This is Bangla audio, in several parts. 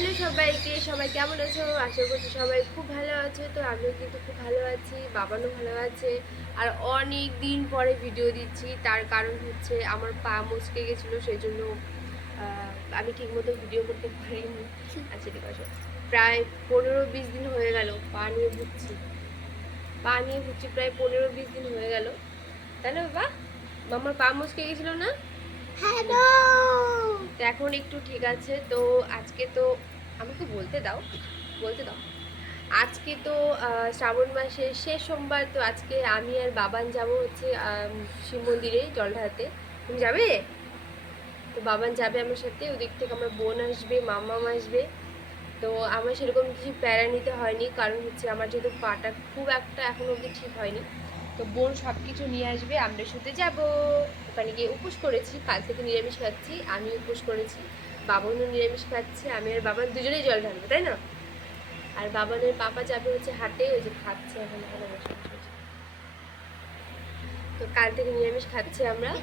হ্যালো সবাইকে, সবাই কেমন আছো? আশা করছি সবাই খুব ভালো আছে। তো আমিও কিন্তু খুব ভালো আছি, বাবানও ভালো আছে। আর অনেক দিন পরে ভিডিও দিচ্ছি। তার কারণ হচ্ছে আমার পা মুচকে গেছিল সেই জন্য আমি ঠিকমতো ভিডিও করতে পারিনি। আচ্ছা ঠিক আছে প্রায় পনেরো বিশ দিন হয়ে গেল, পা নিয়ে ভুগছি পা নিয়ে ভুগছি প্রায় পনেরো বিশ দিন হয়ে গেল। তাই না বাবা? মামার পা মুচকে গেছিল না? হ্যালো এখন একটু ঠিক আছে, তো আজকে তো আমাকে বলতে দাও বলতে দাও। আজকে তো শ্রাবণ মাসের শেষ সোমবার, তো আজকে আমি আর বাবান যাব হচ্ছে শিব মন্দিরে জল ঢালতে তুমি যাবে? তো বাবান যাবে আমার সাথে, ওদিক থেকে আমার বোন আসবে মামাম আসবে। তো আমার সেরকম কিছু প্যারা নিতে হয়নি, কারণ হচ্ছে আমার যেহেতু পাটা খুব একটা এখনও অবধি ঠিক হয়নি। তো বোন সব কিছু নিয়ে আসবে, আমরা শুতে যাব। ওখানে গিয়ে উপোস করেছি, কাল থেকে নিরামিষ খাচ্ছি, আমি উপোস করেছি, বাবানও নিরামিষ খাচ্ছে, আমি আর বাবান দুজনেই জল ঢালবো, তাই না? আর বাবানের পাপা যাবে হচ্ছে হাটে, ওই যে খাচ্ছে এখন এখানে বসে। তো কাল থেকে নিরামিষ খাচ্ছি আমরা।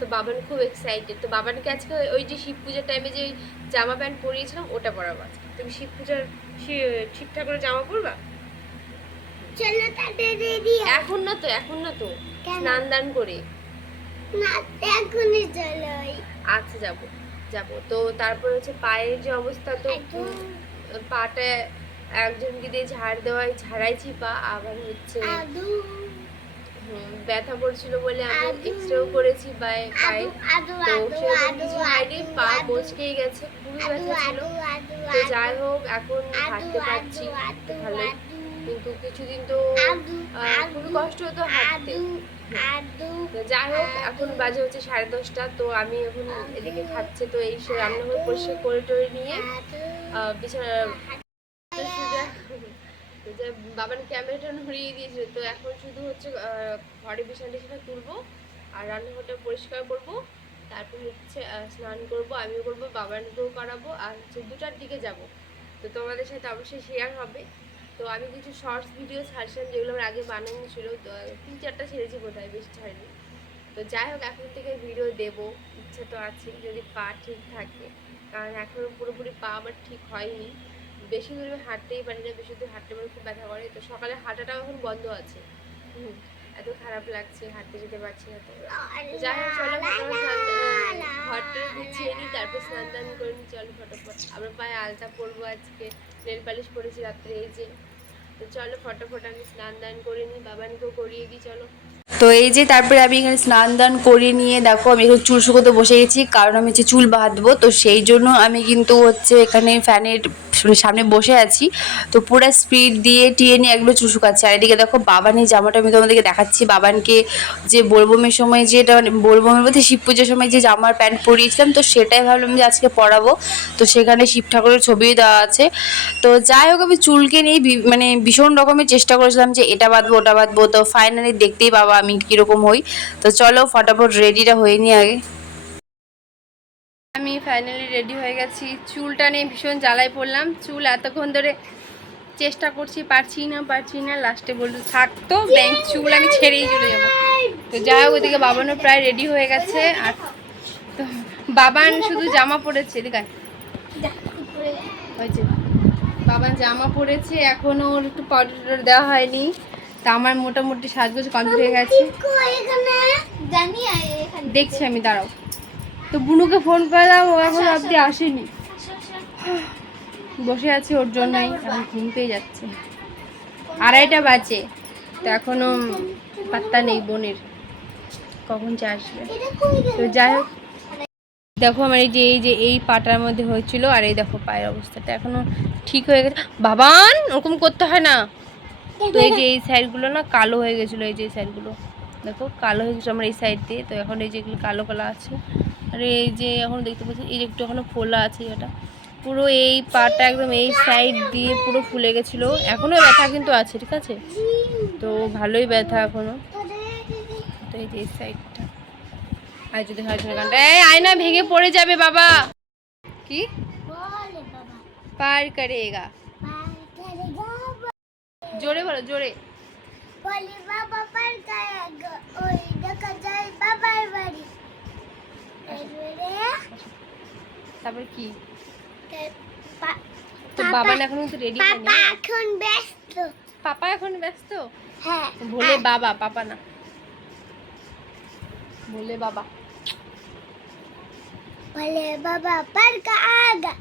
তো বাবান খুব এক্সাইটেড তো বাবানকে আজকে ওই- যে শিব পূজার টাইমে যে জামা প্যান্ট পরিয়েছিলাম, ওটা পরাবো আজকে। তুমি শিব পূজার শিব ঠাকুরের জামা পরবা? চলো তাতে রেডি এখন না তো এখন না তো। স্নান দান করে। না এখনই চলো আচ্ছা যাব যাব। তো তারপর হচ্ছে পায়ের যে অবস্থা তো পাটা একজনকে দিয়ে ঝাড় দেওয়াই ঝাড়াইছি পা আবার হচ্ছে ব্যথা করছিল বলে আমি। এক্সরেও করেছি পায়ে পায়ে তো সেরকম কিছু হয়নি পা মচকেই গেছে খুবই ব্যথা ছিল। তো যাই হোক এখন হাঁটতে পারছি ভালোই। কিন্তু কিছুদিন তো খুবই কষ্ট হতো হাঁটতে। যাই হোক এখন বাজে হচ্ছে সাড়ে দশটা তো আমি এখন এদিকে খাচ্ছে তো এই সে রান্নাঘর পরিষ্কার করে টরে নিয়ে বিছানা বাবার ক্যামেরাটা নড়িয়ে দিয়েছিল তো এখন শুধু হচ্ছে ঘরে বিছানা টিছানা তুলবো আর রান্নাঘরটা পরিষ্কার করব তারপর হচ্ছে স্নান করব আমিও করব বাবানকেও করাবো আর হচ্ছে দুটার দিকে যাব। তো তোমাদের সাথে অবশ্যই শেয়ার হবে। তো আমি কিছু শর্টস ভিডিও ছাড়ছিলাম যেগুলো আমার আগে বানানো ছিল তো তিন চারটা ছেড়েছি বোধহয় বেশি ছাড়িনি তো যাই হোক এখন থেকে ভিডিও দেব ইচ্ছা তো আছে যদি পা ঠিক থাকে কারণ এখনও পুরোপুরি পা আমার ঠিক হয়নি বেশি দূর আমি হাঁটতেই পারি না বেশি দূর হাঁটতে পারে খুব ব্যথা করে তো সকালে হাঁটাটাও এখন বন্ধ আছে এত খারাপ লাগছে হাঁটতে যেতে পারছি না তো যাই হোক চলো ঘরটা গুছিয়ে নিই তারপর স্নান টান করে নিই চলো ফটোফট আমরা পায়ে আলতা পরবো আজকে নেল পালিশ পরেছি রাত্রে এই যে। তো চলো, ফটোফট আমি স্নান দান করে নিই, বাবানকেও করিয়ে দিই, চলো। তো এই যে তারপরে আমি এখানে স্নান দান করে নিয়ে, দেখো আমি এখন চুল শুকোতে বসে গেছি, কারণ আমি হচ্ছে চুল বাঁধবো, তো সেই জন্য আমি কিন্তু হচ্ছে এখানে ফ্যানের সামনে বসে আছি। তো পুরো স্পিড দিয়ে টিয়ে নিয়ে একগুলো চুল শুকাচ্ছি। আর এদিকে দেখো বাবানের জামাটা আমি তোমাদেরকে দেখাচ্ছি। বাবানকে যে বোলবমের সময় যেটা মানে বোলবমের মধ্যে শিব পুজোর সময় যে জামার প্যান্ট পরিয়েছিলাম, তো সেটাই ভাবলাম যে আজকে পরাবো। তো সেখানে শিব ঠাকুরের ছবিও দেওয়া আছে। তো যাই হোক, আমি চুলকে নিয়ে মানে ভীষণ রকমের চেষ্টা করেছিলাম যে এটা বাঁধবো, ওটা বাঁধবো। তো ফাইনালি দেখতেই পাবা আমি কীরকম হই? তো চলো ফটাফট রেডিটা হয়ে নি আগে। আমি ফাইনালি রেডি হয়ে গেছি। চুলটা নিয়ে ভীষণ জ্বালায় পড়লাম। চুল এতক্ষণ ধরে চেষ্টা করছি, পারছি না পারছি না লাস্টে বলল থাকতো ব্যাংক চুল আমি ছেড়েই চলে যাব। তো যাই হোক, ওদিকে বাবানও প্রায় রেডি হয়ে গেছে। আর তো বাবান শুধু জামা পরেছে, এদিকে বাবান জামা পরেছে এখনও ওর একটু পাউডার দেওয়া হয়নি। তা আমার মোটামুটি সাজগোজ কমপ্লিট হয়ে গেছে। দেখছি আমি, দাঁড়াও। তো বুনুকে ফোন করলাম, ও এখন অব্দি আসেনি। বসে আছে, ওর জন্যই এখন ঘুম পেয়ে যাচ্ছে। আড়াইটা বাজে, তো এখনও পাত্তা নেই বোনের। কখন চা আসবে। তো যাই হোক, দেখো আমার এই যে এই যে, এই পাটার মধ্যে হয়েছিল, আর এই দেখো পায়ের অবস্থাটা এখনও ঠিক হয়ে গেছে। বাবান, ওরকম করতে হয় না। তো এই যে এই সাইডগুলো না কালো হয়ে গেছিল এই যে সাইডগুলো। দেখো কালো হয়ে গেছিল আমার এই সাইড দিয়ে। তো এখন এই যেগুলো কালো কালো আছে। আর এই যে এখন দেখতে পাচ্ছি এই যে একটু এখনও ফোলা আছে এটা। পুরো এই পাটা একদম এই সাইড দিয়ে পুরো ফুলে গেছিল। এখনও ব্যথা কিন্তু আছে ঠিক আছে? তো ভালোই ব্যথা এখনও তো এই যে এই সাইডটা আর যদি হয় গানটা। এই আয়না ভেঙে পড়ে যাবে বাবা। কি? পার করেগা। জোরে বলো জোরে। বলি বাবা পার করেগা ওই দেখা যায় বাবার বাড়ি। তারপর কি? তো বাবান এখন তো রেডি হয়নি পাপা এখন ব্যস্ত। পাপা এখন ব্যস্ত? হ্যাঁ বলে বাবা পাপা না। বলে বাবা। বলে বাবা পার্কা আগা।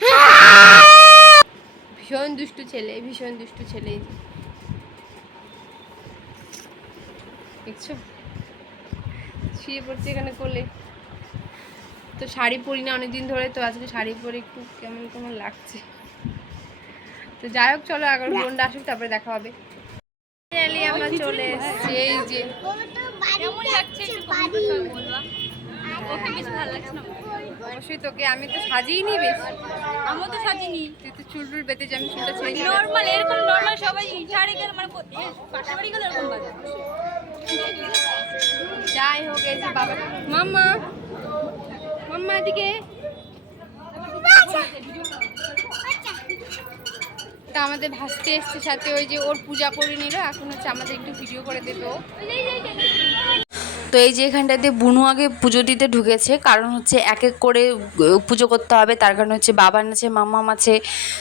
ভীষণ দুষ্টু ছেলে ভীষণ দুষ্টু ছেলে। দেখছ? শুয়ে পড়ছে এখানে কোলে। তো শাড়ি পরি না অনেকদিন ধরে তো আজকে শাড়ি পরে একটু কেমন কেমন লাগছে। তো যাই হোক চলো আগে বোনটা আসুক তারপরে দেখা হবে। আমরা চলে এসেছি। এই যে যাচ্ছে বাড়ি ওকে বেশ ভালো লাগছে না? অবশ্যই তোকে আমি তো সাজিয়ে নি বেশ। আমার তো সাজিনি। তুই তো চুল টুল বেঁধে আমি চুলটা ছেড়ে। নর্মাল এরকম নর্মাল সবাই শাড়ি গেলে মানে প- এ, পাশের বাড়ি গেলে এরকম বাজে। যাই হোক এই যে বাবা মাম্মা মাম্মা এদিকে। তা আমাদের ভাসতে এসছে সাথে ওই যে ওর পূজা করে নিল এখন হচ্ছে আমাদের একটু ভিডিও করে দেবে তো এই যে এখানটাতে বুনু আগে পুজো দিতে ঢুকেছে, কারণ হচ্ছে এক এক করে পুজো করতে হবে। তার কারণ হচ্ছে বাবান আছে মাম্মাম আছে।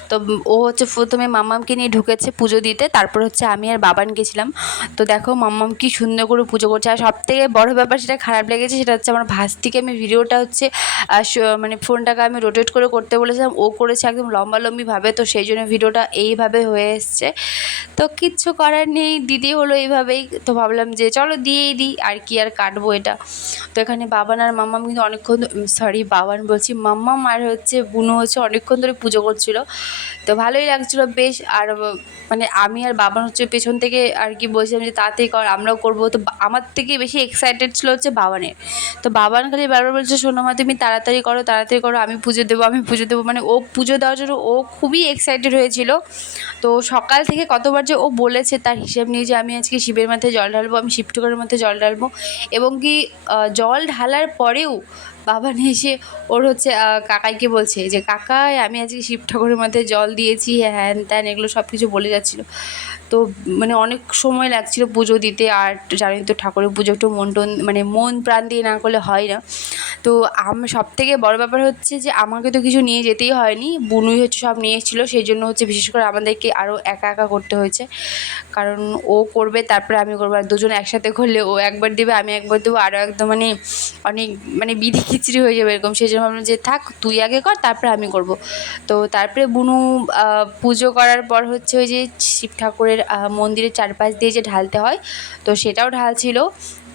তো ও হচ্ছে প্রথমে মাম্মামকে নিয়ে ঢুকেছে পুজো দিতে, তারপর হচ্ছে আমি আর বাবান গেছিলাম। তো দেখো মাম্মাম কি সুন্দর করে পুজো করছে। আর সব থেকে বড় ব্যাপার সেটা খারাপ লেগেছে, সেটা হচ্ছে আমার ভাস থেকে আমি ভিডিওটা হচ্ছে মানে ফোনটাকে আমি রোটেট করে করতে বলেছিলাম। ও করেছে একদম লম্বালম্বিভাবে, তো সেই জন্য ভিডিওটা এইভাবে হয়ে এসছে। তো কিচ্ছু করার নেই, দিদি হলো এইভাবেই। তো ভাবলাম যে চলো দিয়েই দিই, আর কি আর কাটবো এটা। তো এখানে বাবান আর মাম্মাম কিন্তু অনেকক্ষণ সরি বাবান বলছি, মাম্মাম আর হচ্ছে বুনো হচ্ছে অনেকক্ষণ ধরে পুজো করছিল। তো ভালোই লাগছিল বেশ, আর মানে আমি আর বাবান হচ্ছে পেছন থেকে আর কি বলছিলাম যে তাড়াতাড়ি কর, আমরাও করব। তো আমার থেকে বেশি এক্সাইটেড ছিল হচ্ছে বাবানের। তো বাবান খালি বারবার বলছে, শোনো মা, তুমি তাড়াতাড়ি করো তাড়াতাড়ি করো, আমি পুজো দেবো, আমি পুজো দেবো। মানে ও পুজো দেওয়ার জন্য ও খুবই এক্সাইটেড হয়েছিল। তো সকাল থেকে কতবার যে ও বলেছে তার হিসেব নিয়ে যে আমি আজকে শিবের মাথায় জল ঢালবো, আমি শিব ঠাকুরের মাথায় জল ঢালবো এবং কি জল ঢালার পরেও বাবা এসে ওর হচ্ছে কাকাইকে বলছে যে, কাকাই, আমি আজকে শিব ঠাকুরের মধ্যে জল দিয়েছি, হ্যান ত্যান, এগুলো সব কিছু বলে যাচ্ছিল। তো মানে অনেক সময় লাগছিল পুজো দিতে, আর জানি তো ঠাকুরের পুজো একটু মন মানে মন প্রাণ দিয়ে না করলে হয় না। তো আমি সব থেকে বড় ব্যাপার হচ্ছে যে আমাকে তো কিছু নিয়ে যেতেই হয়নি। বুনুই হচ্ছে সব নিয়ে এসেছিল সেই জন্য হচ্ছে বিশেষ করে আমাদেরকে আরও একা একা করতে হয়েছে। কারণ ও করবে, তারপরে আমি করব। আর দুজন একসাথে করলে ও একবার দেবে, আমি একবার দেবো। আরও একদম মানে অনেক মানে বিধি খিচড়ি হয়ে যাবে এরকম। সেই জন্য ভাবলাম যে থাক, তুই আগে কর, তারপরে আমি করব। তো তারপরে বুনু পুজো করার পর হচ্ছে ওই যে শিব ঠাকুরের মন্দিরের চারপাশ দিয়ে যে ঢালতে হয়, তো সেটাও ঢালছিল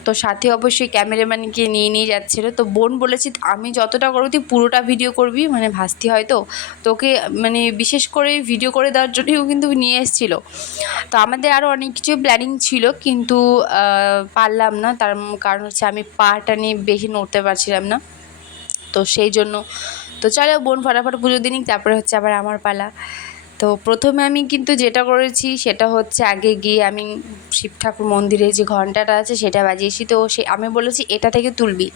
তো সাথে অবশ্যই ক্যামেরাম্যানকে নিয়ে নিয়ে যাচ্ছিল। তো বোন বলেছি, আমি যতটা করব তুই পুরোটা ভিডিও করবি। মানে ভাস্তি হয়তো। তোকে মানে বিশেষ করে ভিডিও করে দেওয়ার জন্যই ও কিন্তু নিয়ে এসেছিল। তো আমাদের আরও অনেক কিছু প্ল্যানিং ছিল, কিন্তু পারলাম না। তার কারণ হচ্ছে আমি পাটা নিয়ে বেশি নড়তে পারছিলাম না। তো সেই জন্য, তো চলো বোন ফটাফট পুজো দিনই, তারপরে হচ্ছে আবার আমার পালা। তো প্রথমে আমি কিন্তু যেটা করেছি সেটা হচ্ছে আগে গিয়ে আমি শিব ঠাকুর মন্দিরে যে ঘন্টাটা আছে সেটা বাজিয়েছি। তো সে আমি বলেছি, এটা থেকে তুলবি।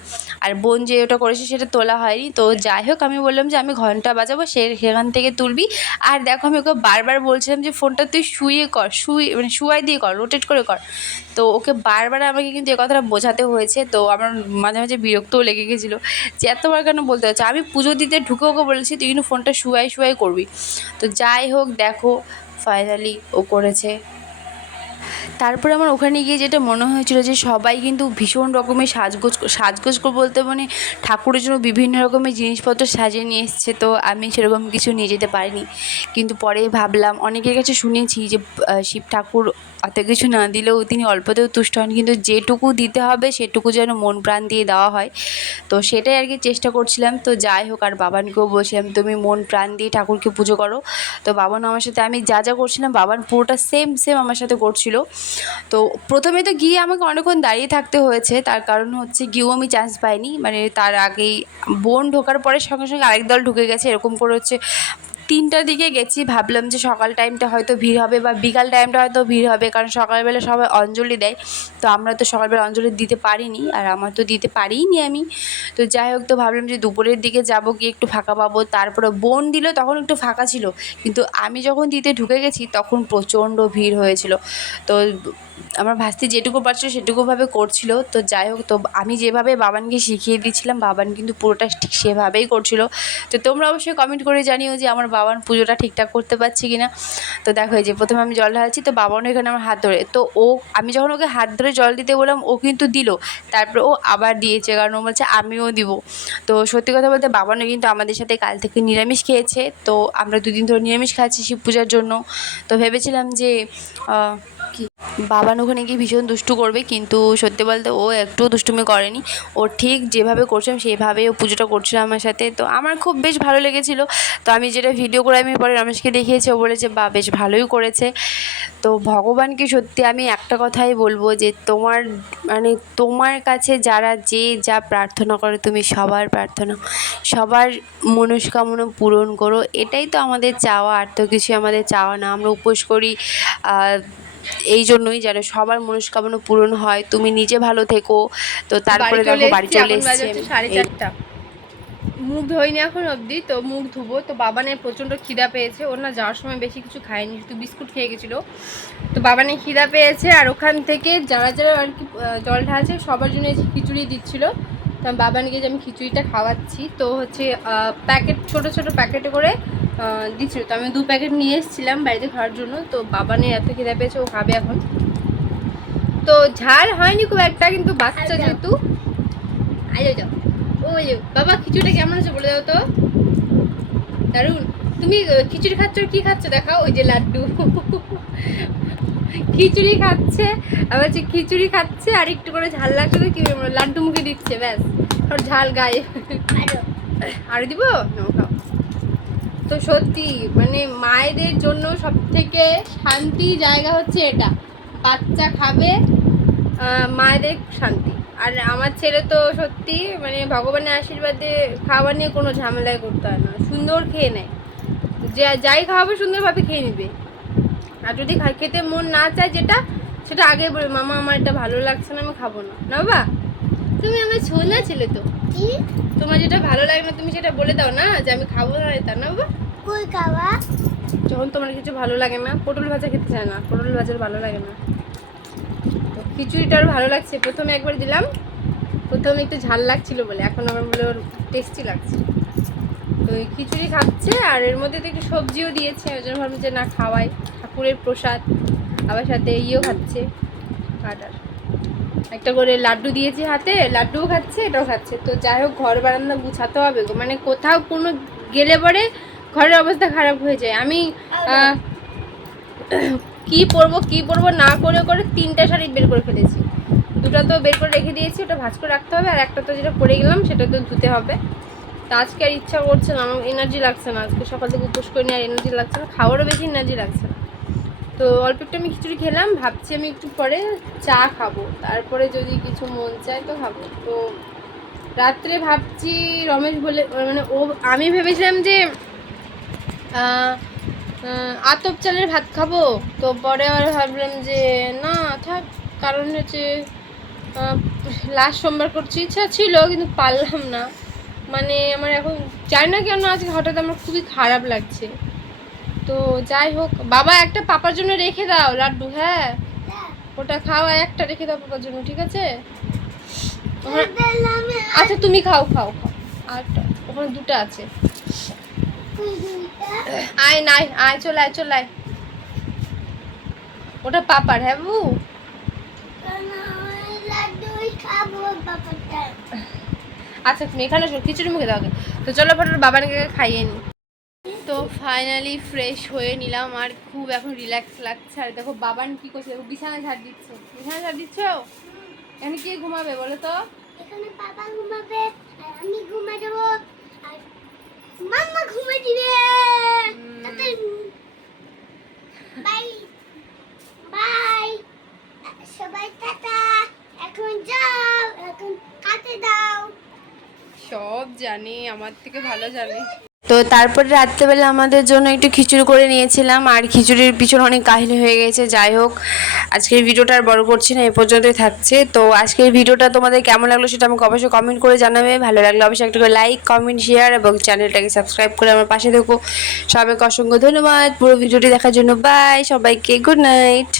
আর বোন যে ওটা করেছে সেটা তোলা হয়নি। তো যাই হোক, আমি বললাম যে, আমি ঘণ্টা বাজাবো, সে সেখান থেকে তুলবি। আর দেখো, আমি ওকে বারবার বলছিলাম যে, ফোনটা তুই শুয়ে কর, শুয়ে মানে শুয়াই দিয়ে কর রোটেট করে কর। তো ওকে বারবার আমাকে কিন্তু এ কথাটা বোঝাতে হয়েছে। তো আমার মাঝে মাঝে বিরক্তও লেগে গেছিল যে এতবার কেন বলতে হচ্ছে? আমি পুজো দিতে ঢুকে ওকে বলেছি, তুই কিন্তু ফোনটা শুয়াই শুয়াই করবি। তো যাই হোক, দেখো ফাইনালি ও করেছে। তারপরে আমার ওখানে গিয়ে যেটা মনে হয়েছিল যে সবাই কিন্তু ভীষণ রকমের সাজগোজ সাজগোজ বলতে মানে ঠাকুরের জন্য বিভিন্ন রকমের জিনিসপত্র সাজিয়ে নিয়ে এসছে, তো আমি সেরকম কিছু নিয়ে যেতে পারিনি। কিন্তু পরে ভাবলাম, অনেকের কাছে শুনেছি যে শিব ঠাকুর অত কিছু না দিলেও তিনি অল্পতেও তুষ্ট হন, কিন্তু যেটুকু দিতে হবে সেটুকু যেন মন প্রাণ দিয়ে দেওয়া হয়। তো সেটাই আর কি চেষ্টা করছিলাম। তো যাই হোক, আর বাবানকেও বলছিলাম, তুমি মন প্রাণ দিয়ে ঠাকুরকে পুজো করো। তো বাবান আমার সাথে, আমি যা যা করছিলাম, বাবার পুরোটা সেম সেম আমার সাথে করছিল। তো প্রথমে তো গিয়ে আমাকে অনেকক্ষণ দাঁড়িয়ে থাকতে হয়েছে, তার কারণ হচ্ছে গিয়েও আমি চান্স পাইনি। মানে তার আগেই বোন ঢোকার পরে সঙ্গে সঙ্গে আরেক দল ঢুকে গেছে, এরকম করে হচ্ছে তিনটার দিকে গেছি, ভাবলাম যে সকাল টাইমটা হয়তো ভিড় হবে বা বিকাল টাইমটা হয়তো ভিড় হবে, কারণ সকালবেলা সবাই অঞ্জলি দেয়। তো আমরা তো সকালবেলা অঞ্জলি দিতে পারিনি, আর আমার তো দিতে পারিনি আমি। তো যাই হোক, তো ভাবলাম যে দুপুরের দিকে যাব কি একটু ফাঁকা পাবো। তারপরে বোন দিল, তখন একটু ফাঁকা ছিল। কিন্তু আমি যখন দিতে ঢুকে গেছি, তখন প্রচণ্ড ভিড় হয়েছিল। তো আমার ভাস্তি যেটুকু পারছিল, সেটুকুভাবে করছিল। তো যাই হোক, তো আমি যেভাবে বাবানকে শিখিয়ে দিয়েছিলাম, বাবান কিন্তু পুরোটা ঠিক সেভাবেই করছিল। তো তোমরা অবশ্যই কমেন্ট করে জানিও যে আমার বাবান পুজোটা ঠিকঠাক করতে পারছি কিনা? তো দেখো যে প্রথমে আমি জল ঢালছি, তো বাবানও এখানে আমার হাত ধরে। তো ও, আমি যখন ওকে হাত ধরে জল দিতে বললাম, ও কিন্তু দিল। তারপর ও আবার দিয়েছে, কারণ ও বলছে, আমিও দিব। তো সত্যি কথা বলতে বাবানও কিন্তু আমাদের সাথে কাল থেকে নিরামিষ খেয়েছে। তো আমরা দুদিন ধরে নিরামিষ খাচ্ছি শিব পূজার জন্য। তো ভেবেছিলাম যে কি বাবান ওখানে গিয়ে ভীষণ দুষ্টু করবে, কিন্তু সত্যি বলতে ও একটুও দুষ্টুমি করেনি। ও ঠিক যেভাবে করছিলাম সেভাবেই ও পুজোটা করছিল আমার সাথে। তো আমার খুব বেশ ভালো লেগেছিল। তো আমি যেটা ভিডিও করে আমি পরে রমেশকে দেখিয়েছি, ও বলেছে বা বেশ ভালোই করেছে। তো ভগবানকে সত্যি আমি একটা কথাই বলব যে, তোমার মানে তোমার কাছে যারা যে যা প্রার্থনা করে, তুমি সবার প্রার্থনা। সবার মনস্কামনা পূরণ করো। এটাই তো আমাদের চাওয়া। আর তো কিছু আমাদের চাওয়া না। আমরা উপোস করি এই জন্যই যেন সবার মনস্কামনা পূরণ হয়। তুমি নিজে ভালো থেকো। তো তারপরে দেখো বাড়ি চলে এসেছে সাড়ে চারটা। মুখ ধোয়নি এখন অবধি তো মুখ ধুবো। তো বাবানের প্রচণ্ড খিদা পেয়েছে। ওর না যাওয়ার সময় বেশি কিছু খায়নি শুধু বিস্কুট খেয়ে গেছিল। তো বাবানের খিদা পেয়েছে আর ওখান থেকে যারা যারা আর কি জল ঢালছে সবার জন্য খিচুড়ি দিচ্ছিল। তো বাবানকে যে আমি খিচুড়িটা খাওয়াচ্ছি। তো হচ্ছে প্যাকেট ছোট ছোট প্যাকেটে করে দিচ্ছিল। তো আমি দু প্যাকেট নিয়ে এসেছিলাম বাড়িতে খাওয়ার জন্য। তো বাবা বাবানের এত খিদা পেয়েছে ও খাবে এখন। তো ঝাল হয়নি খুব একটা কিন্তু বাচ্চা যেহেতু। আয় যাও যে, বাবা খিচুড়িটা কেমন আছে বলে দাও তো। দারুণ তুমি খিচুড়ি খাচ্ছ কি খাচ্ছ? দেখাও ওই যে লাড্ডু। খিচুড়ি খাচ্ছে আবার যে খিচুড়ি খাচ্ছে আর একটু করে ঝাল লাগছে তো কি লাড্ডু মুখে দিচ্ছে ব্যাস। আর ঝাল গায়ে। আর দিব? তো সত্যি মানে মায়েদের জন্য সব থেকে শান্তি জায়গা হচ্ছে এটা। বাচ্চা খাবে মায়েদের শান্তি। আর আমার ছেলে তো সত্যি মানে ভগবানের আশীর্বাদে খাওয়া নিয়ে কোনো ঝামেলায় করতে হয় না। সুন্দর খেয়ে নেয়। যা, যাই খাওয়াবে, সুন্দরভাবে খেয়ে নিবে। আর যদি খেতে মন না চায় যেটা, সেটা আগে বলবে মামা, আমার এটা ভালো লাগছে না, আমি খাব না। না বাবা? তুমি আমার ছোলা ছেলে তো। কি? তোমার যেটা ভালো লাগে না তুমি সেটা বলে দাও না যে আমি খাব না এটা না বাবা। কই খাওয়া যখন তোমার কিছু ভালো লাগে না পটল ভাজা খেতে চায় না পটল ভাজার ভালো লাগে না। তো খিচুড়িটার ভালো লাগছে। প্রথমে একবার দিলাম প্রথমে একটু ঝাল লাগছিল বলে এখন আমার বলে ওর টেস্টি লাগছে। তো এই খিচুড়ি খাচ্ছে আর এর মধ্যে তো একটু সবজিও দিয়েছে ওই জন্য ভাবলাম যে না খাওয়াই। ঠাকুরের প্রসাদ আবার সাথে ইয়েও খাচ্ছে কাটার একটা করে লাড্ডু দিয়েছি হাতে, লাড্ডুও খাচ্ছে, এটাও খাচ্ছে। তো যাই হোক, ঘর বারান্দা গুছাতে হবে মানে কোথাও কোনো গেলে পরে ঘরের অবস্থা খারাপ হয়ে যায়। আমি কি পরবো কি পরবো না করে করে তিনটা শাড়ি বের করে ফেলেছি। দুটো তো বের করে রেখে দিয়েছি, ওটা ভাঁজ করে রাখতে হবে, আর একটা তো যেটা পরে গেলাম, সেটা তো ধুতে হবে। তা আজকে আর ইচ্ছা করছে না, আমার এনার্জি লাগছে না। আজকে সকাল থেকে উপোস করে নিয়ে আর এনার্জি লাগছে না। খাওয়ারও বেশি এনার্জি লাগছে না। তো অল্প একটু আমি খিচুড়ি খেলাম, ভাবছি আমি একটু পরে চা খাব। তারপরে যদি কিছু মন চায় তো খাব। তো রাত্রে ভাবছি রমেশ বলে মানে ও, আমি ভেবেছিলাম যে আতপ চালের ভাত খাব। তো পরে আবার ভাবলাম যে, না, থাক, কারণ হচ্ছে লাস্ট সোমবার করছি, ইচ্ছা ছিল, কিন্তু পারলাম না। মানে আমার এখন চাই না কেন আজকে হঠাৎ আমার খুবই খারাপ লাগছে। তো যাই হোক, বাবা একটা পাপার জন্য রেখে দাও, লাড্ডু হ্যাঁ? ওটা খাও একটা রেখে দাও পাপার জন্য, ঠিক আছে? আচ্ছা তুমি খাও খাও খাও। আরটা ওখানে দুটো আছে। আয় নাই আয়, চল আয় চল আয়। ওটা পাপার হ্যাঁ বাবু? আচ্ছা তুমি এখানে খিচুড়ি মুখে দাও। তো চলো ফটোর বাবাকে খাইয়ে নি। ফাইনালি ফ্রেশ হয়ে নিলাম আর খুব এখন রিল্যাক্স লাগছে। আর দেখো বাবান কি করছে? দেখো বিছানা ঝাড় দিচ্ছে। বিছানা ঝাড় দিচ্ছ? এখানে কে ঘুমাবে বলো তো? এখানে বাবা ঘুমাবে আমি ঘুমা যাব। আর মাম্মা ঘুমে দিবে। Bye bye. সবাই টাটা। এখন যাও এখন কাটে দাও। সব জানি আমার থেকে ভালো জানে। তো তারপরে রাত্রেবেলা আমাদের জন্য একটু খিচুড়ি করে নিয়েছিলাম, আর খিচুড়ির পিছনে অনেক কাহিনী হয়ে গেছে। যাই হোক, আজকের ভিডিওটা আর বড় করছি না, এ পর্যন্তই থাকছে। তো আজকের ভিডিওটা তোমাদের কেমন লাগল সেটা আমাকে অবশ্যই কমেন্ট করে জানাবে। ভালো লাগলে অবশ্যই একটা করে লাইক কমেন্ট শেয়ার এবং চ্যানেলটাকে সাবস্ক্রাইব করে আমার পাশে দেখো সবাইকে অসংখ্য ধন্যবাদ। পুরো ভিডিওটি দেখার জন্য বাই সবাইকে গুড নাইট